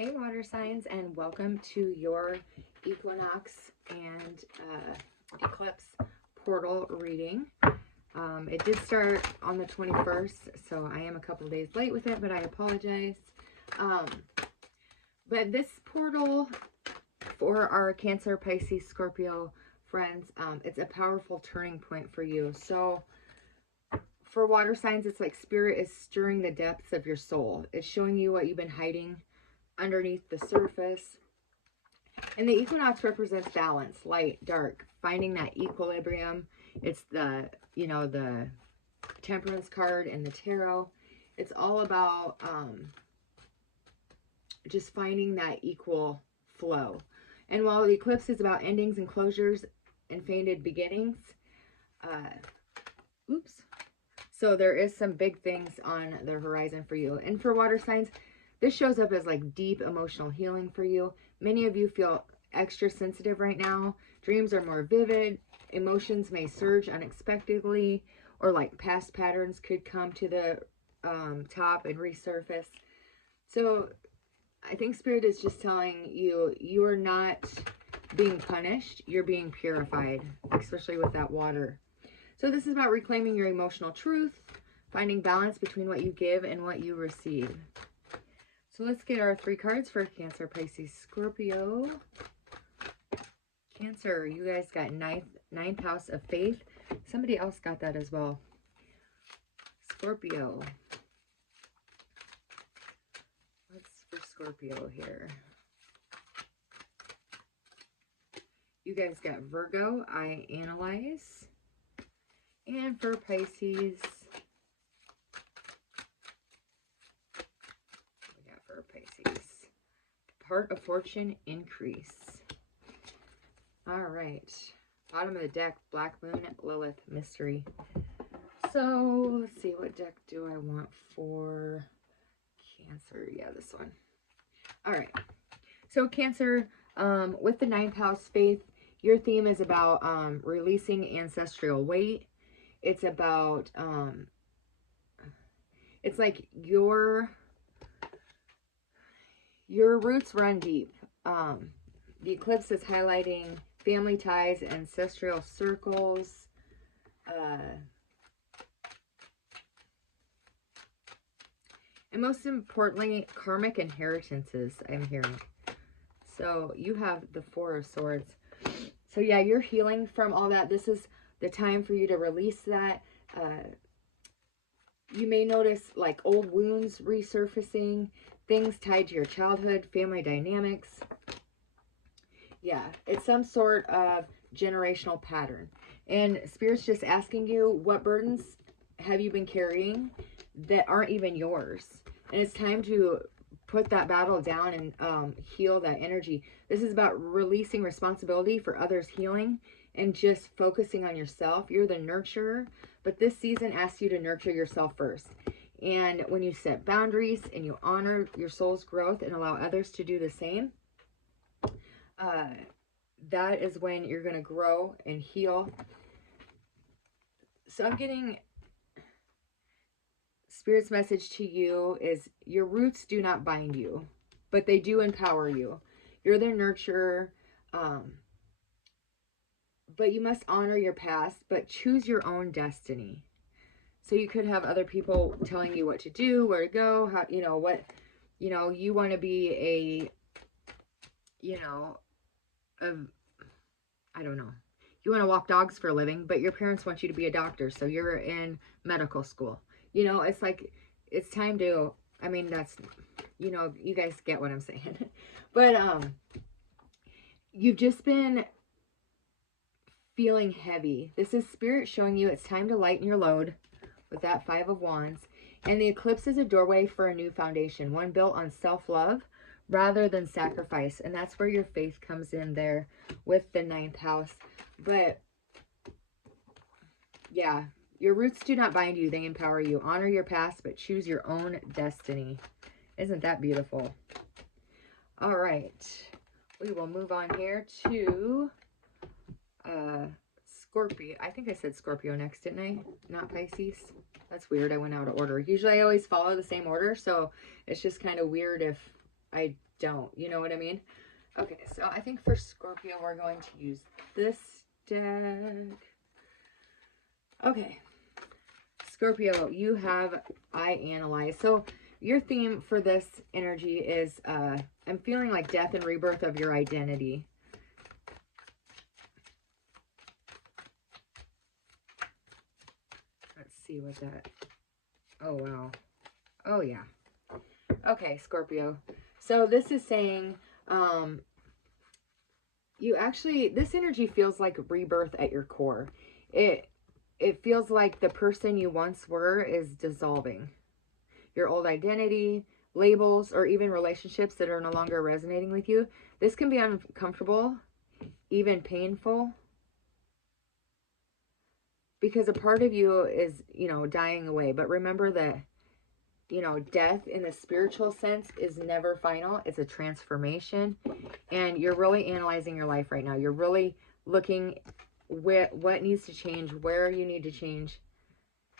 Hey water signs, and welcome to your equinox and eclipse portal reading. It did start on the 21st, so I am a couple days late with it, but I apologize. But this portal for our Cancer, Pisces, Scorpio friends, it's a powerful turning point for you. So for water signs, it's like spirit is stirring the depths of your soul. It's showing you what you've been hiding underneath the surface. And the equinox represents balance, light, dark, finding that equilibrium. It's the, the temperance card in the tarot. It's all about just finding that equal flow. And while the eclipse is about endings and closures and fated beginnings, so there is some big things on the horizon for you. And for water signs, this shows up as like deep emotional healing for you. Many of you feel extra sensitive right now. Dreams are more vivid. Emotions may surge unexpectedly, or like past patterns could come to the top and resurface. So I think Spirit is just telling you, you are not being punished. You're being purified, especially with that water. So this is about reclaiming your emotional truth, finding balance between what you give and what you receive. So let's get our 3 cards for Cancer, Pisces, Scorpio. Cancer, you guys got ninth house of faith. Somebody else got that as well. Scorpio. What's for Scorpio here? You guys got Virgo, I analyze. And for Pisces, Pisces, part of fortune, increase. All right, bottom of the deck, Black Moon, Lilith, mystery. So let's see, what deck do I want for Cancer? Yeah, this one. All right, so Cancer, with the 9th house faith, your theme is about releasing ancestral weight. It's about it's like your roots run deep. The eclipse is highlighting family ties, ancestral circles, and most importantly, karmic inheritances, I'm hearing. So you have the 4 of Swords. So yeah, you're healing from all that. This is the time for you to release that. You may notice like old wounds resurfacing, things tied to your childhood, family dynamics. Yeah, it's some sort of generational pattern. And Spirit's just asking you, what burdens have you been carrying that aren't even yours? And it's time to put that battle down and heal that energy. This is about releasing responsibility for others' healing and just focusing on yourself. You're the nurturer, but this season asks you to nurture yourself first. And when you set boundaries and you honor your soul's growth and allow others to do the same, that is when you're going to grow and heal. So I'm getting Spirit's message to you is your roots do not bind you, but they do empower you. You're the nurturer, but you must honor your past, but choose your own destiny. So you could have other people telling you what to do, where to go, how, you want to be I don't know. You want to walk dogs for a living, but your parents want you to be a doctor, so you're in medical school. It's like, it's time to, that's, you guys get what I'm saying. But, you've just been feeling heavy. This is Spirit showing you it's time to lighten your load with that 5 of Wands. And the eclipse is a doorway for a new foundation, one built on self-love rather than sacrifice. And that's where your faith comes in there with the 9th house. But yeah, your roots do not bind you, they empower you. Honor your past, but choose your own destiny. Isn't that beautiful? All right, we will move on here to Scorpio. I think I said Scorpio next, didn't I? Not Pisces. That's weird. I went out of order. Usually I always follow the same order, so it's just kind of weird if I don't. You know what I mean? Okay, so I think for Scorpio, we're going to use this deck. Okay. Scorpio, you have I analyze. So your theme for this energy is I'm feeling like death and rebirth of your identity. Let's see what that. Oh, wow. Oh, yeah. Okay, Scorpio. So this is saying you actually, this energy feels like rebirth at your core. It feels like the person you once were is dissolving. Your old identity, labels, or even relationships that are no longer resonating with you. This can be uncomfortable, even painful, because a part of you is, you know, dying away. But remember that, you know, death in the spiritual sense is never final. It's a transformation. And you're really analyzing your life right now. You're really looking what needs to change, where you need to change.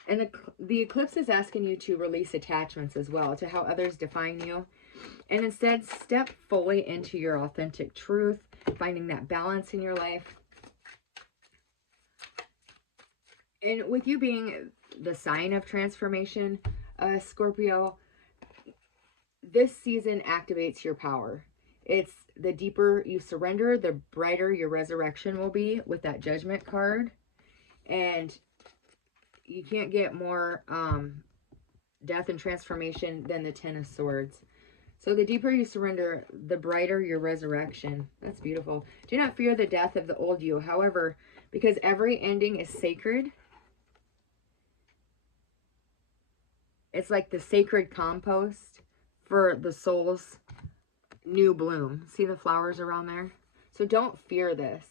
And the eclipse is asking you to release attachments as well to how others define you. And instead, step fully into your authentic truth, finding that balance in your life. And with you being the sign of transformation, Scorpio, this season activates your power. It's the deeper you surrender, the brighter your resurrection will be with that Judgment card. And you can't get more death and transformation than the Ten of Swords. So the deeper you surrender, the brighter your resurrection. That's beautiful. Do not fear the death of the old you. However, because every ending is sacred, it's like the sacred compost for the soul's new bloom. See the flowers around there? So don't fear this,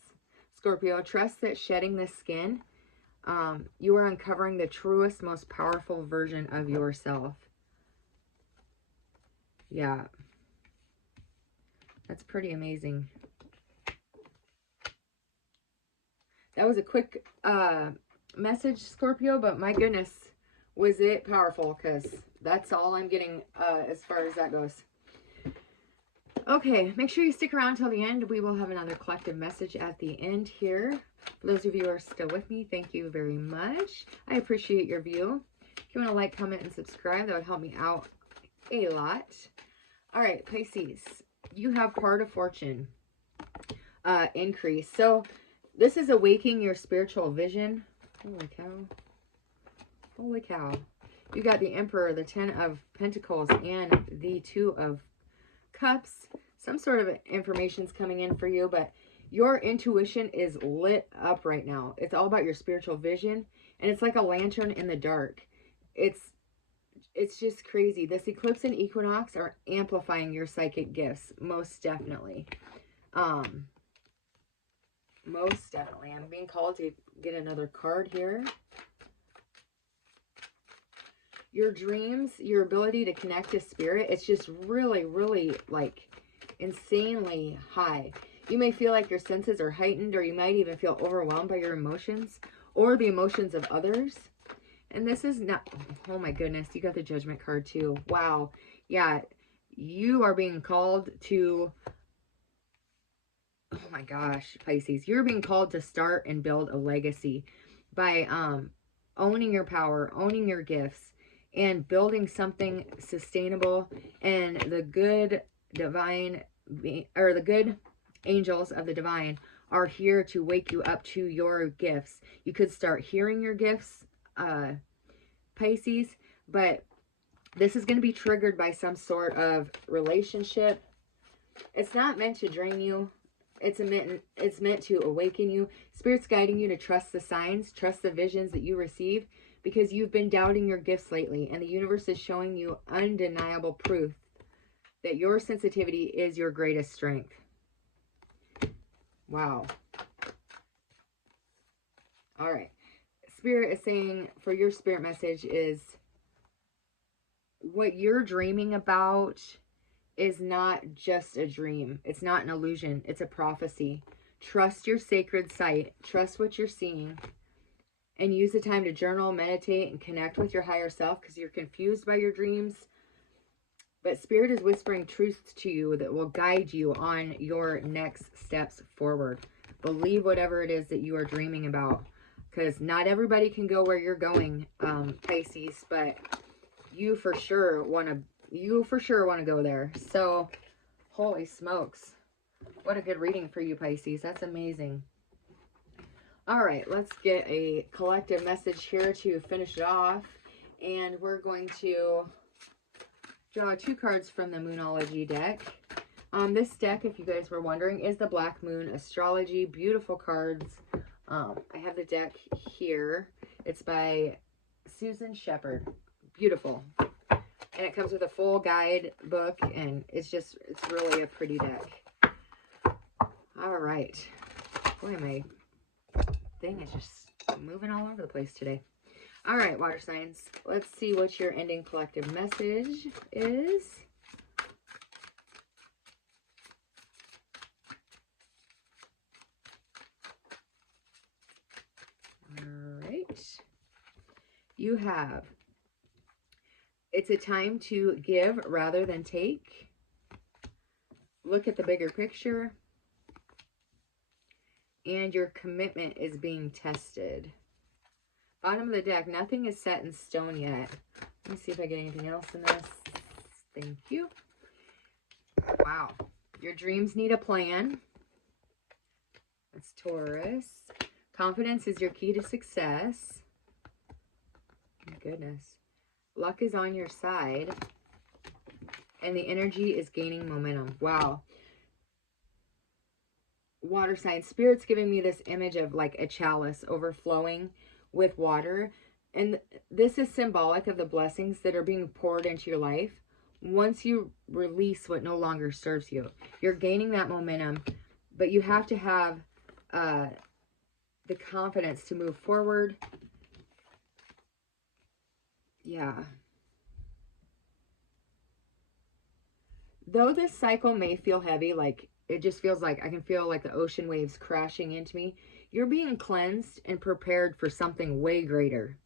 Scorpio. Trust that shedding this skin, you are uncovering the truest, most powerful version of yourself. Yeah. That's pretty amazing. That was a quick message, Scorpio, but my goodness, was it powerful, because that's all I'm getting as far as that goes. Okay, make sure you stick around till the end. We will have another collective message at the end here. For those of you who are still with me, thank you very much. I appreciate your view. If you want to like, comment, and subscribe, that would help me out a lot. All right, Pisces, you have part of fortune increase. So this is awakening your spiritual vision. Holy cow. Holy cow. You got the Emperor, the Ten of Pentacles, and the Two of Cups. Some sort of information's coming in for you, but your intuition is lit up right now. It's all about your spiritual vision, and it's like a lantern in the dark. It's just crazy. This eclipse and equinox are amplifying your psychic gifts, most definitely. Most definitely. I'm being called to get another card here. Your dreams, your ability to connect to spirit, it's just really, really like insanely high. You may feel like your senses are heightened, or you might even feel overwhelmed by your emotions or the emotions of others. And this is not, oh my goodness, you got the Judgment card too. Wow. Yeah, you are being called to, oh my gosh, Pisces, you're being called to start and build a legacy by owning your power, owning your gifts, and building something sustainable. And the good divine, or the good angels of the divine are here to wake you up to your gifts. You could start hearing your gifts, Pisces, but this is going to be triggered by some sort of relationship. It's not meant to drain you. It's meant to awaken you. Spirit's guiding you to trust the signs, trust the visions that you receive, because you've been doubting your gifts lately, and the universe is showing you undeniable proof that your sensitivity is your greatest strength. Wow. All right. Spirit is saying, for your spirit message is, what you're dreaming about is not just a dream. It's not an illusion. It's a prophecy. Trust your sacred sight. Trust what you're seeing. And use the time to journal, meditate, and connect with your higher self, because you're confused by your dreams. But Spirit is whispering truths to you that will guide you on your next steps forward. Believe whatever it is that you are dreaming about, because not everybody can go where you're going, Pisces, but you for sure want to go there. So, holy smokes. What a good reading for you, Pisces. That's amazing. All right, let's get a collective message here to finish it off. And we're going to draw 2 cards from the Moonology deck. This deck, if you guys were wondering, is the Black Moon Astrology. Beautiful cards. I have the deck here. It's by Susan Shepard. Beautiful. And it comes with a full guide book, and it's really a pretty deck. All right. Boy, my thing is just moving all over the place today. All right, water signs. Let's see what your ending collective message is. All right. You have, it's a time to give rather than take. Look at the bigger picture. And your commitment is being tested. Bottom of the deck, nothing is set in stone yet. Let me see if I get anything else in this. Thank you. Wow. Your dreams need a plan. That's Taurus. Confidence is your key to success. My goodness. Luck is on your side. And the energy is gaining momentum. Wow. Water sign. Spirit's giving me this image of like a chalice overflowing with water, and this is symbolic of the blessings that are being poured into your life once you release what no longer serves you. You're gaining that momentum, but you have to have the confidence to move forward. Yeah. Though this cycle may feel heavy, like it just feels like I can feel like the ocean waves crashing into me, you're being cleansed and prepared for something way greater,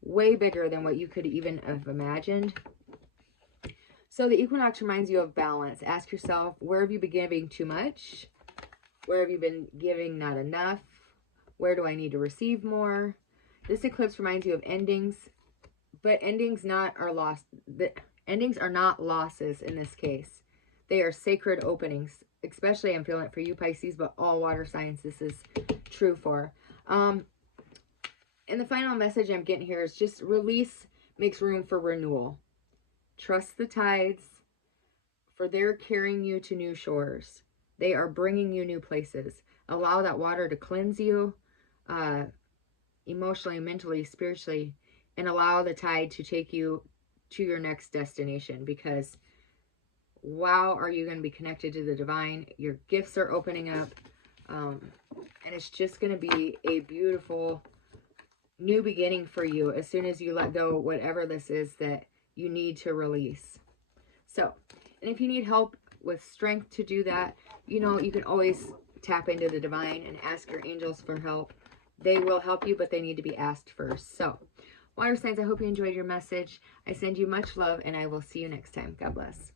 way bigger than what you could even have imagined. So the equinox reminds you of balance. Ask yourself, where have you been giving too much? Where have you been giving not enough? Where do I need to receive more? This eclipse reminds you of endings, but endings are not losses in this case. They are sacred openings. Especially, I'm feeling it for you, Pisces, but all water signs this is true for. And the final message I'm getting here is just release makes room for renewal. Trust the tides, for they're carrying you to new shores. They are bringing you new places. Allow that water to cleanse you emotionally, mentally, spiritually, and allow the tide to take you to your next destination, because wow, are you going to be connected to the divine? Your gifts are opening up. And it's just going to be a beautiful new beginning for you as soon as you let go whatever this is that you need to release. So, and if you need help with strength to do that, you know, you can always tap into the divine and ask your angels for help. They will help you, but they need to be asked first. So, water signs, I hope you enjoyed your message. I send you much love, and I will see you next time. God bless.